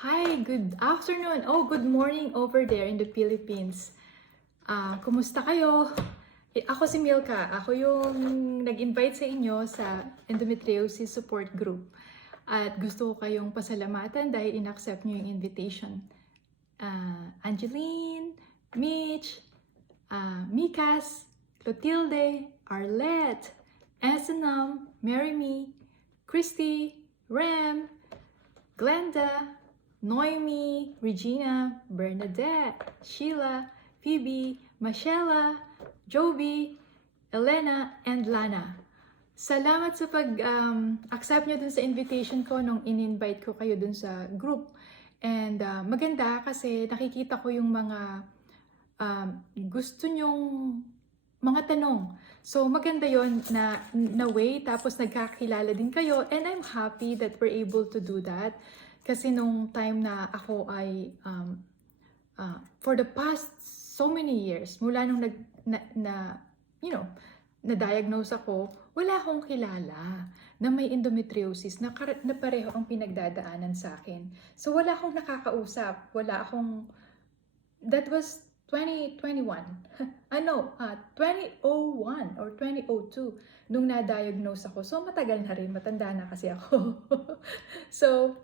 Hi, good afternoon. Oh, good morning over there in the Philippines. Kumusta kayo? Ako si Milka. Ako yung nag-invite sa inyo sa endometriosis support group. At gusto ko kayong pasalamatan dahil in-accept nyo yung invitation. Angeline, Mitch, Mikas, Clotilde, Arlette, Esenam, Mary Me, Christy, Rem, Glenda, Noemi, Regina, Bernadette, Sheila, Phoebe, Michelle, Joby, Elena, and Lana. Salamat sa pag-accept nyo dun sa invitation ko nung in-invite ko kayo dun sa group. And maganda kasi nakikita ko yung mga gusto nyong mga tanong. So maganda yon na way, tapos nagkakilala din kayo, and I'm happy that we're able to do that. Kasi nung time na ako ay for the past so many years, mula nung na-diagnose ako, wala akong kilala na may endometriosis na pareho ang pinagdadaanan sa akin. So wala akong nakakausap, that was 2021. 2001 or 2002 nung na-diagnose ako. So matagal na rin, matanda na kasi ako. So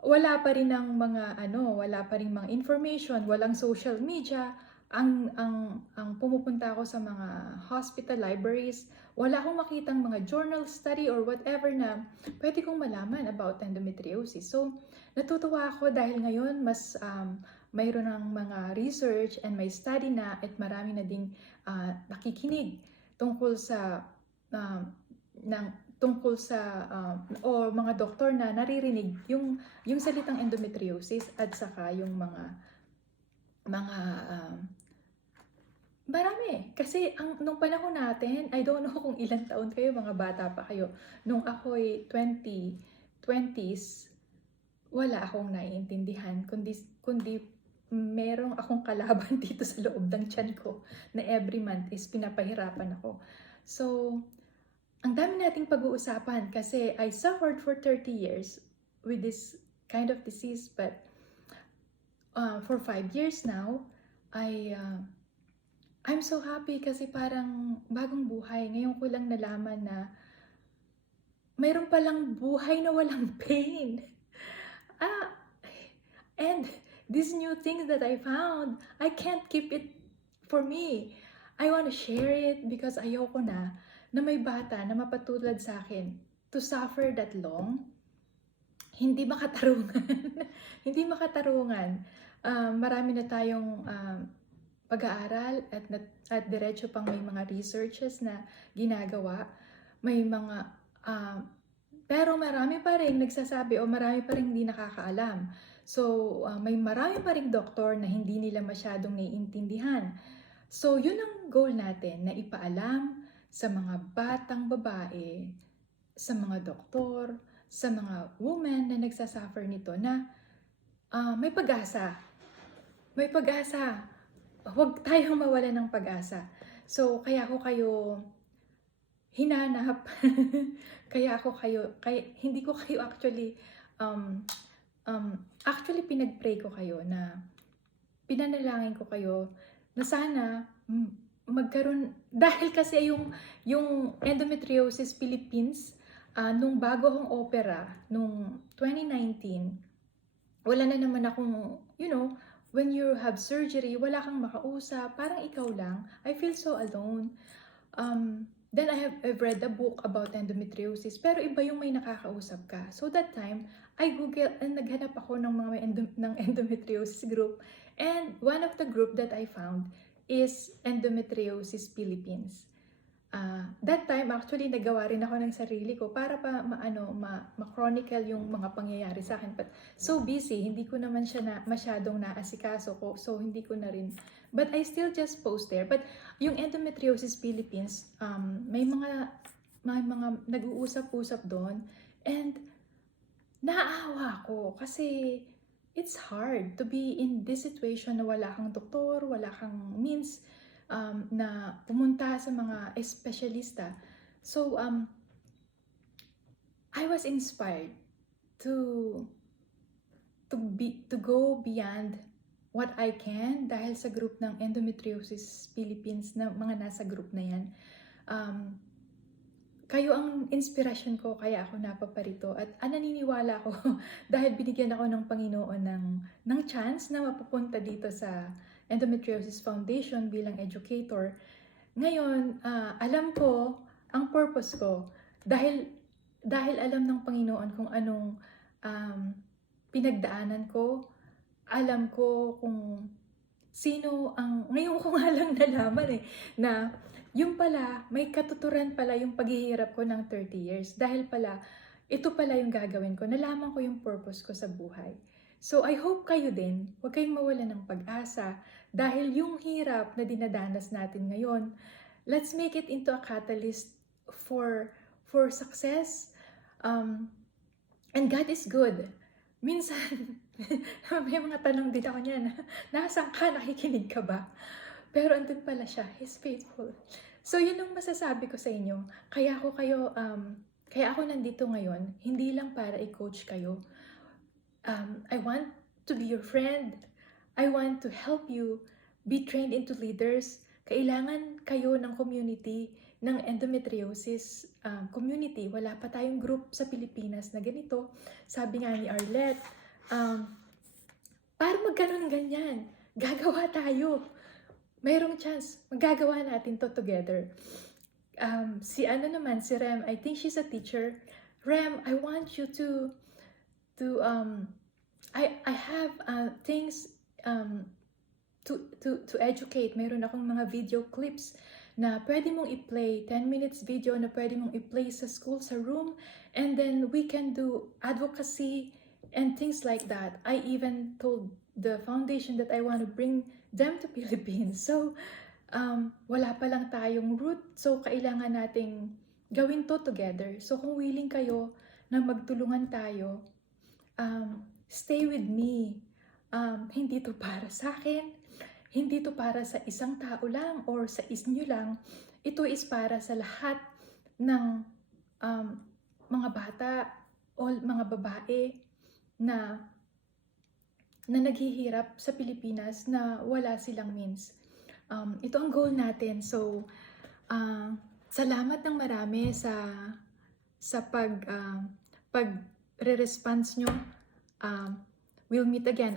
wala pa rin mga information, walang social media. Ang pumupunta ako sa mga hospital libraries, wala akong makitang mga journal study or whatever na pwede kong malaman about endometriosis. So natutuwa ako dahil ngayon mas mayroon ng mga research and may study na at marami na ding nakikinig tungkol sa o mga doktor na naririnig yung salitang endometriosis at saka yung mga marami. Kasi nung panahon natin, I don't know kung ilang taon kayo, mga bata pa kayo. Nung ako'y 20s, wala akong naiintindihan, kundi merong akong kalaban dito sa loob ng tiyan ko na every month is pinapahirapan ako. So, ang dami nating pag-uusapan kasi I suffered for 30 years with this kind of disease, but for 5 years now, I'm so happy kasi parang bagong buhay. Ngayon ko lang nalaman na mayroon palang buhay na walang pain. And these new things that I found, I can't keep it for me. I want to share it because ayoko na may bata na mapatulad sa akin to suffer that long. Hindi makatarungan. Hindi makatarungan. Marami na tayong pag-aaral at diretso pang may mga researches na ginagawa. May mga pero marami pa rin nagsasabi o marami pa rin hindi nakakaalam. So, may marami pa rin doktor na hindi nila masyadong naiintindihan. So, yun ang goal natin, na ipaalam sa mga batang babae, sa mga doktor, sa mga women na nagsasuffer nito na may pag-asa. May pag-asa. Huwag tayong mawala ng pag-asa. So, kaya kayo hinanap. Hindi ko kayo actually pinag-pray ko kayo na pinanalangin ko kayo na sana magkaroon, dahil kasi yung Endometriosis Philippines, nung bago akong opera, nung 2019, wala na naman akong, when you have surgery, wala kang makausap, parang ikaw lang. I feel so alone. Then I've read a book about endometriosis, pero iba yung may nakakausap ka. So that time, I Google and naghanap ako ng mga ng endometriosis group. And one of the group that I found is Endometriosis Philippines. That time, actually, nagawa rin ako ng sarili ko para pa ma-chronicle yung mga pangyayari sa akin. But so busy, hindi ko naman siya masyadong naasikaso ko. So, hindi ko na rin. But I still just post there. But yung Endometriosis Philippines, may mga nag-uusap-usap doon. And naawa ko kasi it's hard to be in this situation na wala kang doktor, wala kang means na pumunta sa mga espesyalista. So, I was inspired to to go beyond what I can dahil sa group ng Endometriosis Philippines na mga nasa group na yan. Kayo ang inspirasyon ko kaya ako napaparito at naniniwala ako dahil binigyan ako ng Panginoon ng chance na mapupunta dito sa Endometriosis Foundation bilang educator. Ngayon, alam ko ang purpose ko dahil alam ng Panginoon kung anong pinagdaanan ko, alam ko kung sino ang, ngayon ko nga lang nalaman na yung pala, may katuturan pala yung paghihirap ko ng 30 years. Dahil pala, ito pala yung gagawin ko. Nalaman ko yung purpose ko sa buhay. So I hope kayo din, huwag kayong mawala ng pag-asa dahil yung hirap na dinadanas natin ngayon, let's make it into a catalyst for success. And God is good. Minsan, may mga tanong din ako niyan, nasaan ka, nakikinig ka ba? Pero andun pala siya, He's faithful. So yun ang masasabi ko sa inyo. Kaya ako nandito ngayon, hindi lang para i-coach kayo. I want to be your friend. I want to help you be trained into leaders. Kailangan kayo ng community, ng endometriosis community. Wala pa tayong group sa Pilipinas na ganito. Sabi nga ni Arlette, para magkaroon ganyan, gagawa tayo. Mayroong chance, magagawa natin to together. Si Rem, I think she's a teacher. Rem, I want you to I have things to educate. Mayroon akong mga video clips na pwede mong i-play, 10 minutes video na pwede mong i-play sa school, sa room, and then we can do advocacy and things like that. I even told the foundation that I want to bring them to Philippines. So, wala pa lang tayong route. So, kailangan nating gawin to together. So, kung willing kayo na magtulungan tayo, stay with me. Hindi to para sa akin. Hindi to para sa isang tao lang or sa inyo lang. Ito is para sa lahat ng mga bata o mga babae na naghihirap sa Pilipinas na wala silang means. Ito ang goal natin. So, salamat ng marami sa pag-re-response nyo. We'll meet again.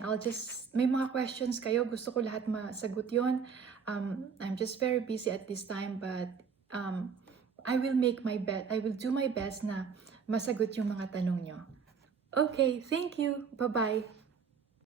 May mga questions kayo. Gusto ko lahat masagot yon. I'm just very busy at this time, but I will do my best na masagot yung mga tanong nyo. Okay, thank you. Bye-bye.